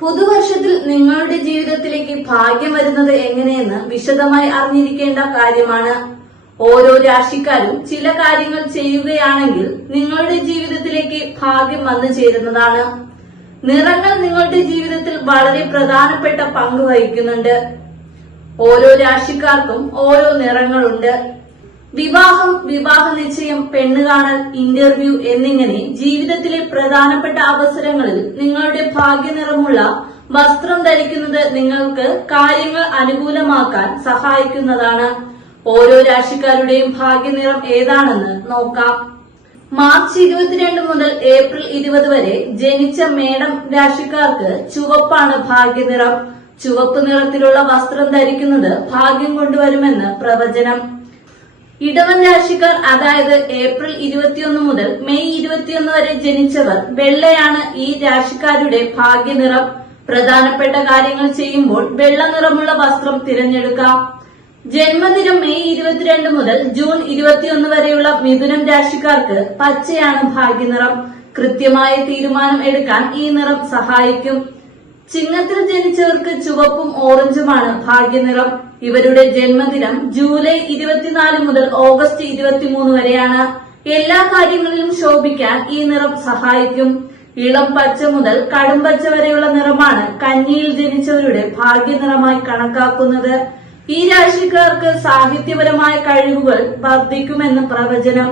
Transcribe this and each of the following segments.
പുതുവർഷത്തിൽ നിങ്ങളുടെ ജീവിതത്തിലേക്ക് ഭാഗ്യം വരുന്നത് എങ്ങനെയെന്ന് വിശദമായി അറിഞ്ഞിരിക്കേണ്ട കാര്യമാണ്. ഓരോ രാശിക്കാരും ചില കാര്യങ്ങൾ ചെയ്യുകയാണെങ്കിൽ നിങ്ങളുടെ ജീവിതത്തിലേക്ക് ഭാഗ്യം വന്നു ചേരുന്നതാണ്. നിറങ്ങൾ നിങ്ങളുടെ ജീവിതത്തിൽ വളരെ പ്രധാനപ്പെട്ട പങ്ക് വഹിക്കുന്നുണ്ട്. ഓരോ രാശിക്കാർക്കും ഓരോ നിറങ്ങളുണ്ട്. വിവാഹം വിവാഹ നിശ്ചയം പെണ്ണുകാണൽ ഇന്റർവ്യൂ എന്നിങ്ങനെ ജീവിതത്തിലെ പ്രധാനപ്പെട്ട അവസരങ്ങളിൽ നിങ്ങളുടെ ഭാഗ്യനിറമുള്ള വസ്ത്രം ധരിക്കുന്നത് നിങ്ങൾക്ക് കാര്യങ്ങൾ അനുകൂലമാക്കാൻ സഹായിക്കുന്നതാണ്. ഓരോ രാശിക്കാരുടെയും ഭാഗ്യനിറം ഏതാണെന്ന് നോക്കാം. മാർച്ച് ഇരുപത്തിരണ്ട് മുതൽ ഏപ്രിൽ ഇരുപത് വരെ ജനിച്ച മേടം രാശിക്കാർക്ക് ചുവപ്പാണ് ഭാഗ്യനിറം. ചുവപ്പ് നിറത്തിലുള്ള വസ്ത്രം ധരിക്കുന്നത് ഭാഗ്യം കൊണ്ടുവരുമെന്ന് പ്രവചനം. ഇടവൻ രാശിക്കാർ അതായത് ഏപ്രിൽ ഇരുപത്തിയൊന്ന് മുതൽ മെയ് ഇരുപത്തിയൊന്ന് വരെ ജനിച്ചവർ വെള്ളയാണ് ഈ രാശിക്കാരുടെ ഭാഗ്യനിറം. പ്രധാനപ്പെട്ട കാര്യങ്ങൾ ചെയ്യുമ്പോൾ വെള്ള നിറമുള്ള വസ്ത്രം തിരഞ്ഞെടുക്കാം. ജന്മദിനം മെയ് ഇരുപത്തിരണ്ട് മുതൽ ജൂൺ ഇരുപത്തിയൊന്ന് വരെയുള്ള മിഥുനം രാശിക്കാർക്ക് പച്ചയാണ് ഭാഗ്യനിറം. കൃത്യമായ തീരുമാനം എടുക്കാൻ ഈ നിറം സഹായിക്കും. ചിങ്ങത്തിൽ ജനിച്ചവർക്ക് ചുവപ്പും ഓറഞ്ചുമാണ് ഭാഗ്യനിറം. ഇവരുടെ ജന്മദിനം ജൂലൈ ഇരുപത്തിനാല് മുതൽ ഓഗസ്റ്റ് ഇരുപത്തിമൂന്ന് വരെയാണ്. എല്ലാ കാര്യങ്ങളിലും ശോഭിക്കാൻ ഈ നിറം സഹായിക്കും. ഇളം പച്ച മുതൽ കടും പച്ച വരെയുള്ള നിറമാണ് കന്നിയിൽ ജനിച്ചവരുടെ ഭാഗ്യനിറമായി കണക്കാക്കുന്നത്. ഈ രാശിക്കാർക്ക് സാഹിത്യപരമായ കഴിവുകൾ വർദ്ധിക്കുമെന്ന് പ്രവചനം.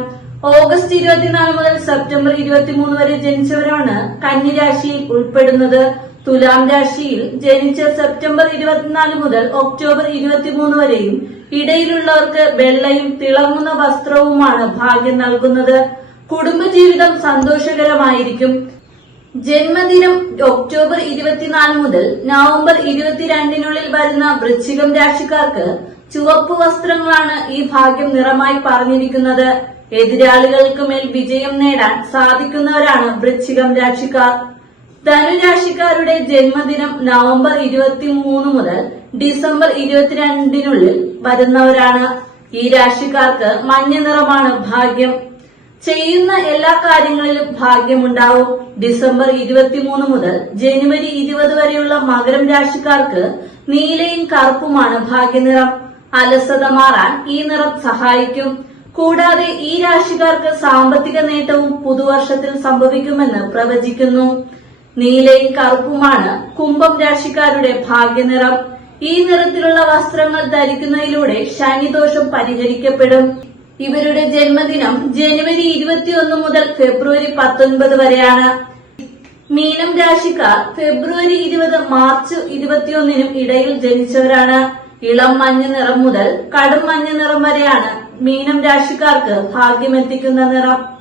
ഓഗസ്റ്റ് ഇരുപത്തിനാല് മുതൽ സെപ്റ്റംബർ ഇരുപത്തിമൂന്ന് വരെ ജനിച്ചവരാണ് കന്നിരാശിയിൽ ഉൾപ്പെടുന്നത്. തുലാം രാശിയിൽ ജനിച്ച സെപ്റ്റംബർ ഇരുപത്തിനാല് മുതൽ ഒക്ടോബർ ഇരുപത്തിമൂന്ന് വരെയും ഇടയിലുള്ളവർക്ക് വെള്ളയും തിളങ്ങുന്ന വസ്ത്രവുമാണ് ഭാഗ്യം നൽകുന്നത്. കുടുംബജീവിതം സന്തോഷകരമായിരിക്കും. ജന്മദിനം ഒക്ടോബർ ഇരുപത്തിനാല് മുതൽ നവംബർ ഇരുപത്തിരണ്ടിനുള്ളിൽ വരുന്ന വൃശ്ചികം രാശിക്കാർക്ക് ചുവപ്പ് വസ്ത്രങ്ങളാണ് ഈ ഭാഗ്യം നിറമായി പറഞ്ഞിരിക്കുന്നത്. എതിരാളികൾക്ക് മേൽ വിജയം നേടാൻ സാധിക്കുന്നവരാണ് വൃശ്ചികം രാശിക്കാർ. ധനുരാശിക്കാരുടെ ജന്മദിനം നവംബർ ഇരുപത്തി മൂന്ന് മുതൽ ഡിസംബർ ഇരുപത്തിരണ്ടിനുള്ളിൽ വരുന്നവരാണ്. ഈ രാശിക്കാർക്ക് മഞ്ഞ നിറമാണ് ഭാഗ്യം. ചെയ്യുന്ന എല്ലാ കാര്യങ്ങളിലും ഭാഗ്യമുണ്ടാവും. ഡിസംബർ ഇരുപത്തിമൂന്ന് മുതൽ ജനുവരി ഇരുപത് വരെയുള്ള മകരം രാശിക്കാർക്ക് നീലയും കറുപ്പുമാണ് ഭാഗ്യനിറം. അലസത മാറാൻ ഈ നിറം സഹായിക്കും. കൂടാതെ ഈ രാശിക്കാർക്ക് സാമ്പത്തിക നേട്ടവും പുതുവർഷത്തിൽ സംഭവിക്കുമെന്ന് പ്രവചിക്കുന്നു. നീലയും കറുപ്പുമാണ് കുംഭം രാശിക്കാരുടെ ഭാഗ്യനിറം. ഈ നിറത്തിലുള്ള വസ്ത്രങ്ങൾ ധരിക്കുന്നതിലൂടെ ശനിദോഷം പരിഹരിക്കപ്പെടും. ഇവരുടെ ജന്മദിനം ജനുവരി ഇരുപത്തിയൊന്ന് മുതൽ ഫെബ്രുവരി പത്തൊൻപത് വരെയാണ്. മീനം രാശിക്കാർ ഫെബ്രുവരി ഇരുപത് മാർച്ച് ഇരുപത്തിയൊന്നിനും ഇടയിൽ ജനിച്ചവരാണ്. ഇളം മഞ്ഞ നിറം മുതൽ കടും മഞ്ഞ നിറം വരെയാണ് മീനം രാശിക്കാർക്ക് ഭാഗ്യമെത്തിക്കുന്ന നിറം.